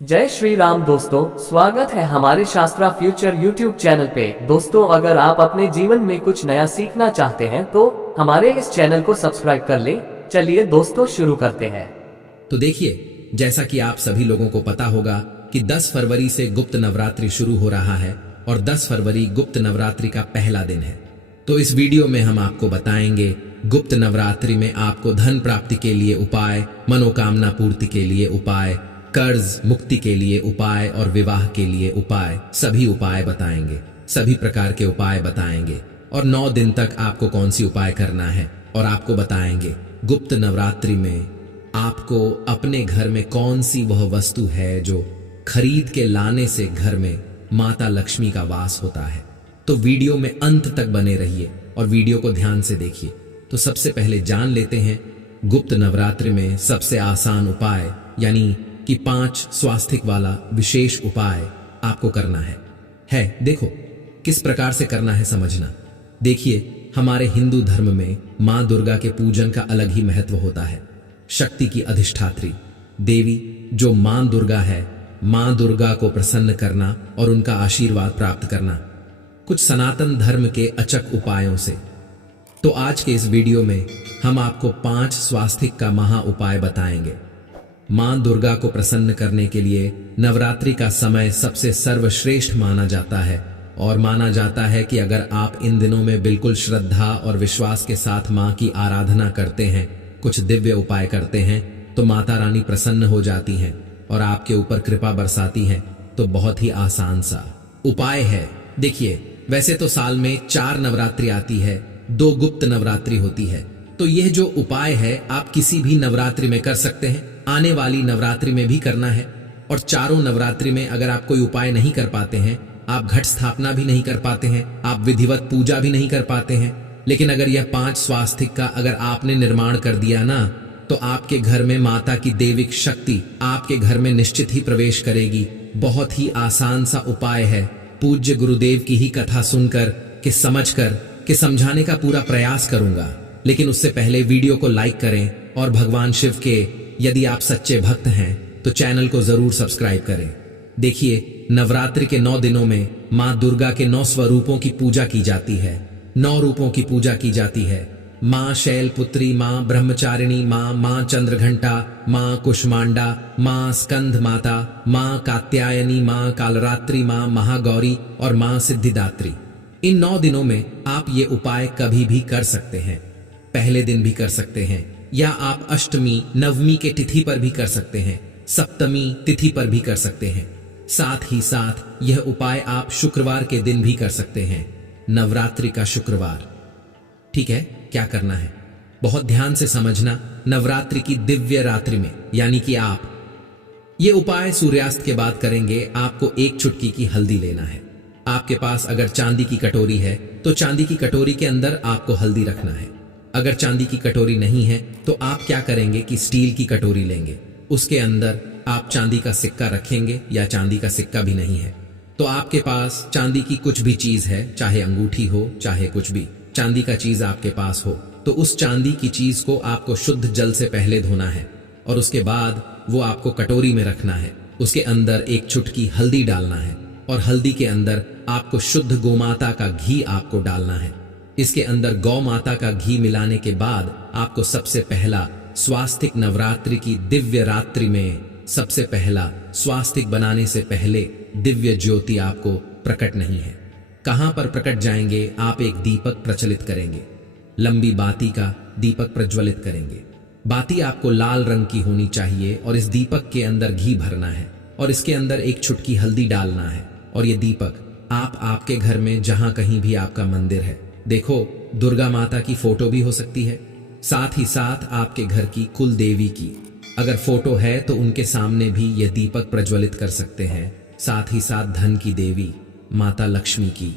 जय श्री राम दोस्तों, स्वागत है हमारे शास्त्रा फ्यूचर यूट्यूब चैनल पे। दोस्तों, अगर आप अपने जीवन में कुछ नया सीखना चाहते हैं तो हमारे इस चैनल को सब्सक्राइब कर लें। चलिए दोस्तों, शुरू करते हैं। तो देखिए, जैसा कि आप सभी लोगों को पता होगा कि 10 फरवरी से गुप्त नवरात्रि शुरू हो रहा है और 10 फरवरी गुप्त नवरात्रि का पहला दिन है। तो इस वीडियो में हम आपको बताएंगे गुप्त नवरात्रि में आपको धन प्राप्ति के लिए उपाय, मनोकामना पूर्ति के लिए उपाय, कर्ज मुक्ति के लिए उपाय और विवाह के लिए उपाय। सभी उपाय बताएंगे, सभी प्रकार के उपाय बताएंगे और 9 दिन तक आपको कौन सी उपाय करना है। और आपको बताएंगे गुप्त नवरात्रि में आपको अपने घर में कौन सी वह वस्तु है जो खरीद के लाने से घर में माता लक्ष्मी का वास होता है। तो वीडियो में अंत तक बने रहिए और वीडियो को ध्यान से देखिए। तो सबसे पहले जान लेते हैं गुप्त नवरात्रि में सबसे आसान उपाय, यानी कि 5 स्वास्तिक वाला विशेष उपाय आपको करना है। देखो किस प्रकार से करना है, समझना। देखिए, हमारे हिंदू धर्म में मां दुर्गा के पूजन का अलग ही महत्व होता है। शक्ति की अधिष्ठात्री देवी जो मां दुर्गा है, मां दुर्गा को प्रसन्न करना और उनका आशीर्वाद प्राप्त करना कुछ सनातन धर्म के अचक उपायों से। तो आज के इस वीडियो में हम आपको 5 स्वास्तिक का महा उपाय बताएंगे। मां दुर्गा को प्रसन्न करने के लिए नवरात्रि का समय सबसे सर्वश्रेष्ठ माना जाता है और माना जाता है कि अगर आप इन दिनों में बिल्कुल श्रद्धा और विश्वास के साथ मां की आराधना करते हैं, कुछ दिव्य उपाय करते हैं, तो माता रानी प्रसन्न हो जाती हैं और आपके ऊपर कृपा बरसाती हैं। तो बहुत ही आसान सा उपाय है। देखिए, वैसे तो साल में 4 नवरात्रि आती है, 2 गुप्त नवरात्रि होती है। तो यह जो उपाय है आप किसी भी नवरात्रि में कर सकते हैं, आने वाली नवरात्रि में भी करना है। और चारों नवरात्रि में अगर आप कोई उपाय नहीं कर पाते हैं, आप घट स्थापना भी नहीं कर पाते हैं, आप विधिवत पूजा भी नहीं कर पाते हैं, लेकिन अगर यह 5 स्वास्तिक का अगर आपने निर्माण कर दिया ना, तो आपके घर में माता की दैविक शक्ति आपके घर में निश्चित ही प्रवेश करेगी। बहुत ही आसान सा उपाय है। पूज्य गुरुदेव की ही कथा सुनकर कि समझकर कि समझाने का पूरा प्रयास करूंगा, लेकिन उससे पहले वीडियो को लाइक करें और भगवान शिव के यदि आप सच्चे भक्त हैं तो चैनल को जरूर सब्सक्राइब करें। देखिए, नवरात्रि के 9 दिनों में मां दुर्गा के 9 स्वरूपों की पूजा की जाती है, 9 रूपों की पूजा की जाती है। मां शैलपुत्री, मां ब्रह्मचारिणी, मां चंद्रघंटा, मां कुष्मांडा, मां स्कंद माता, मां कात्यायनी, मां कालरात्रि, मां महागौरी और मां सिद्धिदात्री। इन 9 दिनों में आप ये उपाय कभी भी कर सकते हैं। पहले दिन भी कर सकते हैं या आप अष्टमी नवमी के तिथि पर भी कर सकते हैं, सप्तमी तिथि पर भी कर सकते हैं। साथ ही साथ यह उपाय आप शुक्रवार के दिन भी कर सकते हैं, नवरात्रि का शुक्रवार। ठीक है, क्या करना है बहुत ध्यान से समझना। नवरात्रि की दिव्य रात्रि में, यानी कि आप ये उपाय सूर्यास्त के बाद करेंगे। आपको 1 चुटकी की हल्दी लेना है। आपके पास अगर चांदी की कटोरी है तो चांदी की कटोरी के अंदर आपको हल्दी रखना है। अगर चांदी की कटोरी नहीं है तो आप क्या करेंगे कि स्टील की कटोरी लेंगे, उसके अंदर आप चांदी का सिक्का रखेंगे, या चांदी का सिक्का भी नहीं है तो आपके पास चांदी की कुछ भी चीज है, चाहे अंगूठी हो, चाहे कुछ भी चांदी का चीज आपके पास हो, तो उस चांदी की चीज को आपको शुद्ध जल से पहले धोना है और उसके बाद वो आपको कटोरी में रखना है। उसके अंदर 1 चुटकी हल्दी डालना है और हल्दी के अंदर आपको शुद्ध गोमाता का घी आपको डालना है। इसके अंदर गौ माता का घी मिलाने के बाद आपको सबसे पहला स्वास्तिक नवरात्रि की दिव्य रात्रि में सबसे पहला स्वास्तिक बनाने से पहले दिव्य ज्योति आपको प्रकट नहीं है। कहां पर प्रकट जाएंगे? आप एक दीपक प्रचलित करेंगे, लंबी बाती का दीपक प्रज्वलित करेंगे। बाती आपको लाल रंग की होनी चाहिए और इस दीपक के अंदर घी भरना है और इसके अंदर 1 चुटकी हल्दी डालना है। और ये दीपक आप आपके घर में जहां कहीं भी आपका मंदिर है, देखो दुर्गा माता की फोटो भी हो सकती है, साथ ही साथ आपके घर की कुल देवी की अगर फोटो है तो उनके सामने भी यह दीपक प्रज्वलित कर सकते हैं। साथ ही साथ धन की देवी माता लक्ष्मी की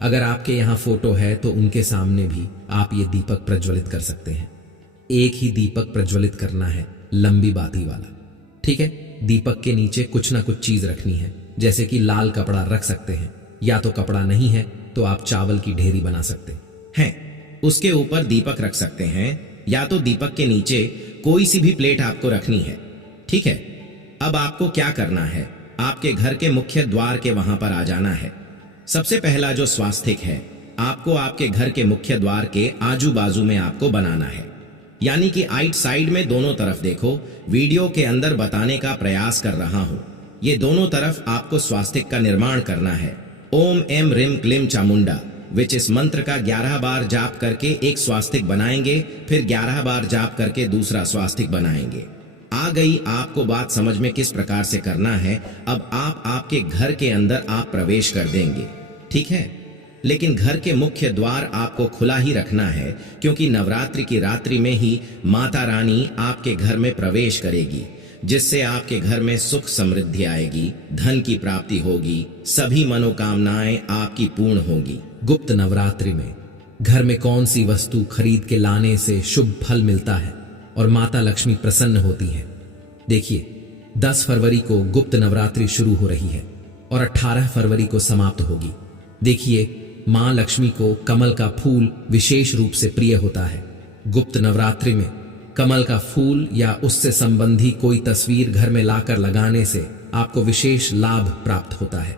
अगर आपके यहाँ फोटो है तो उनके सामने भी आप ये दीपक प्रज्वलित कर सकते हैं। एक ही दीपक प्रज्वलित करना है, लंबी बाती वाला। ठीक है, दीपक के नीचे कुछ ना कुछ चीज रखनी है, जैसे कि लाल कपड़ा रख सकते हैं, या तो कपड़ा नहीं है तो आप चावल की ढेरी बना सकते हैं। उसके ऊपर दीपक रख सकते हैं, या तो दीपक के नीचे कोई सी भी प्लेट आपको रखनी है। ठीक है, अब आपको क्या करना है, आपके घर के मुख्य द्वार के वहां पर आ जाना है। सबसे पहला जो स्वास्तिक है, आपको आपके घर के मुख्य द्वार के आजू बाजू में आपको बनाना है, यानी कि आइट साइड में दोनों तरफ देखो। वीडियो के अंदर बताने का प्रयास कर रहा हूं। ये दोनों तरफ आपको स्वास्तिक का निर्माण करना है। ओम एम रिम क्लिम चामुंडा विच इस मंत्र का 11 बार जाप करके एक स्वास्तिक बनाएंगे, फिर 11 बार जाप करके दूसरा स्वास्तिक बनाएंगे। आ गई आपको बात समझ में किस प्रकार से करना है। अब आप आपके घर के अंदर आप प्रवेश कर देंगे, ठीक है। लेकिन घर के मुख्य द्वार आपको खुला ही रखना है, क्योंकि नवरात्रि की रात्रि में ही माता रानी आपके घर में प्रवेश करेगी, जिससे आपके घर में सुख समृद्धि आएगी, धन की प्राप्ति होगी, सभी मनोकामनाएं आपकी पूर्ण होगी। गुप्त नवरात्रि में घर में कौन सी वस्तु खरीद के लाने से शुभ फल मिलता है और माता लक्ष्मी प्रसन्न होती है? देखिए, 10 फरवरी को गुप्त नवरात्रि शुरू हो रही है और 18 फरवरी को समाप्त होगी। देखिए, मां लक्ष्मी को कमल का फूल विशेष रूप से प्रिय होता है। गुप्त नवरात्रि में कमल का फूल या उससे संबंधी कोई तस्वीर घर में लाकर लगाने से आपको विशेष लाभ प्राप्त होता है।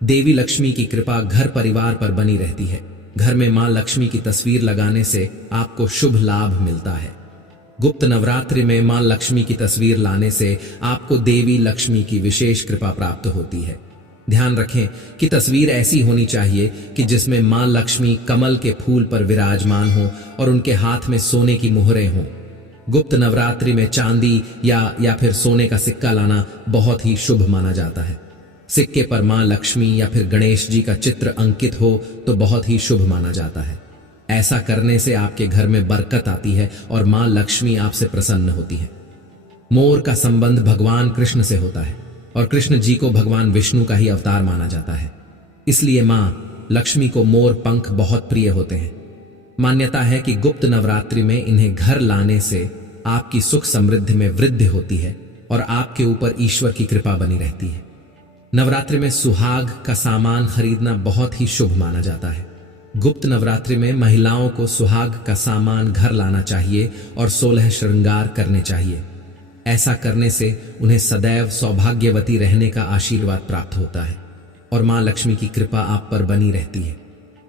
देवी लक्ष्मी की कृपा घर परिवार पर बनी रहती है। घर में मां लक्ष्मी की तस्वीर लगाने से आपको शुभ लाभ मिलता है। गुप्त नवरात्रि में मां लक्ष्मी की तस्वीर लाने से आपको देवी लक्ष्मी की विशेष कृपा प्राप्त होती है। ध्यान रखें कि तस्वीर ऐसी होनी चाहिए कि जिसमें मां लक्ष्मी कमल के फूल पर विराजमान हो और उनके हाथ में सोने की मुहरें हों। गुप्त नवरात्रि में चांदी या फिर सोने का सिक्का लाना बहुत ही शुभ माना जाता है। सिक्के पर मां लक्ष्मी या फिर गणेश जी का चित्र अंकित हो तो बहुत ही शुभ माना जाता है। ऐसा करने से आपके घर में बरकत आती है और मां लक्ष्मी आपसे प्रसन्न होती है। मोर का संबंध भगवान कृष्ण से होता है और कृष्ण जी को भगवान विष्णु का ही अवतार माना जाता है। इसलिए मां लक्ष्मी को मोर पंख बहुत प्रिय होते हैं। मान्यता है कि गुप्त नवरात्रि में इन्हें घर लाने से आपकी सुख समृद्धि में वृद्धि होती है और आपके ऊपर ईश्वर की कृपा बनी रहती है। नवरात्रि में सुहाग का सामान खरीदना बहुत ही शुभ माना जाता है। गुप्त नवरात्रि में महिलाओं को सुहाग का सामान घर लाना चाहिए और 16 श्रृंगार करने चाहिए। ऐसा करने से उन्हें सदैव सौभाग्यवती रहने का आशीर्वाद प्राप्त होता है और मां लक्ष्मी की कृपा आप पर बनी रहती है।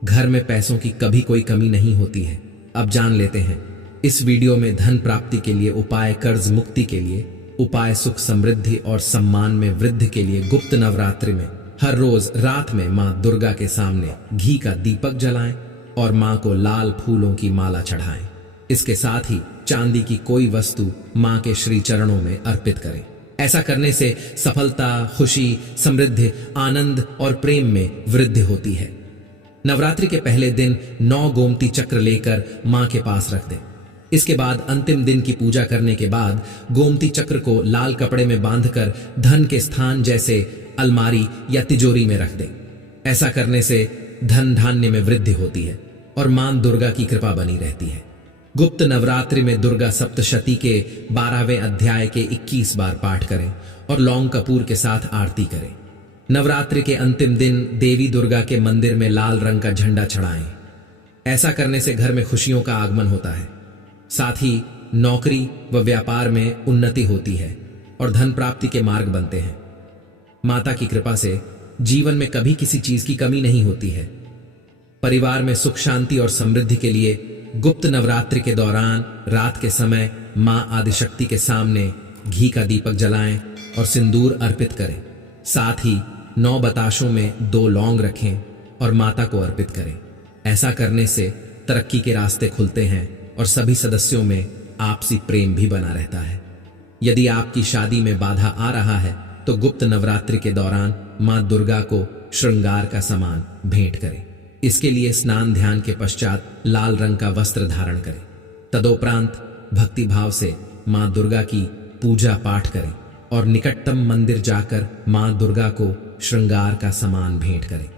घर में पैसों की कभी कोई कमी नहीं होती है। अब जान लेते हैं इस वीडियो में धन प्राप्ति के लिए उपाय, कर्ज मुक्ति के लिए उपाय, सुख समृद्धि और सम्मान में वृद्धि के लिए गुप्त नवरात्रि में हर रोज रात में मां दुर्गा के सामने घी का दीपक जलाएं और मां को लाल फूलों की माला चढ़ाएं। इसके साथ ही चांदी की कोई वस्तु मां के श्री चरणों में अर्पित करें। ऐसा करने से सफलता, खुशी, समृद्धि, आनंद और प्रेम में वृद्धि होती है। नवरात्रि के पहले दिन 9 गोमती चक्र लेकर मां के पास रख दें। इसके बाद अंतिम दिन की पूजा करने के बाद गोमती चक्र को लाल कपड़े में बांधकर धन के स्थान जैसे अलमारी या तिजोरी में रख दें। ऐसा करने से धन धान्य में वृद्धि होती है और मां दुर्गा की कृपा बनी रहती है। गुप्त नवरात्रि में दुर्गा सप्तशती के 12वें अध्याय के 21 बार पाठ करें और लौंग कपूर के साथ आरती करें। नवरात्रि के अंतिम दिन देवी दुर्गा के मंदिर में लाल रंग का झंडा चढ़ाएं। ऐसा करने से घर में खुशियों का आगमन होता है। साथ ही नौकरी व व्यापार में उन्नति होती है और धन प्राप्ति के मार्ग बनते हैं। माता की कृपा से जीवन में कभी किसी चीज की कमी नहीं होती है। परिवार में सुख शांति और समृद्धि के लिए गुप्त नवरात्रि के दौरान रात के समय मां आदिशक्ति के सामने घी का दीपक जलाएं और सिंदूर अर्पित करें। साथ ही 9 बताशों में 2 लौंग रखें और माता को अर्पित करें। ऐसा करने से तरक्की के रास्ते खुलते हैं और सभी सदस्यों में आपसी प्रेम भी बना रहता है। यदि आपकी शादी में बाधा आ रहा है तो गुप्त नवरात्रि के दौरान मां दुर्गा को श्रृंगार का सामान भेंट करें। इसके लिए स्नान ध्यान के पश्चात लाल रंग का वस्त्र धारण करें। तदोपरांत भक्ति भाव से मां दुर्गा की पूजा पाठ करें और निकटतम मंदिर जाकर मां दुर्गा को श्रृंगार का सामान भेंट करें।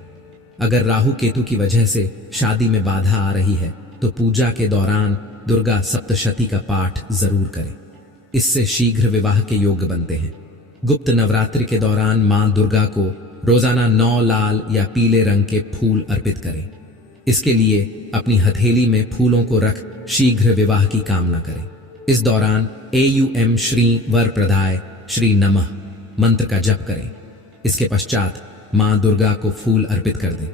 अगर राहु केतु की वजह से शादी में बाधा आ रही है तो पूजा के दौरान दुर्गा सप्तशती का पाठ जरूर करें। इससे शीघ्र विवाह के योग्य बनते हैं। गुप्त नवरात्रि के दौरान मां दुर्गा को रोजाना 9 लाल या पीले रंग के फूल अर्पित करें। इसके लिए अपनी हथेली में फूलों को रख शीघ्र विवाह की कामना करें। इस दौरान AUM श्री वर प्रदाय श्री नमः मंत्र का जप करें। इसके पश्चात मां दुर्गा को फूल अर्पित कर दें।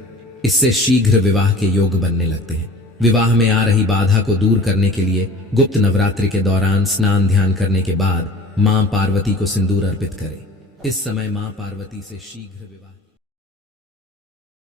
इससे शीघ्र विवाह के योग बनने लगते हैं। विवाह में आ रही बाधा को दूर करने के लिए गुप्त नवरात्रि के दौरान स्नान ध्यान करने के बाद मां पार्वती को सिंदूर अर्पित करें। इस समय मां पार्वती से शीघ्र विवाह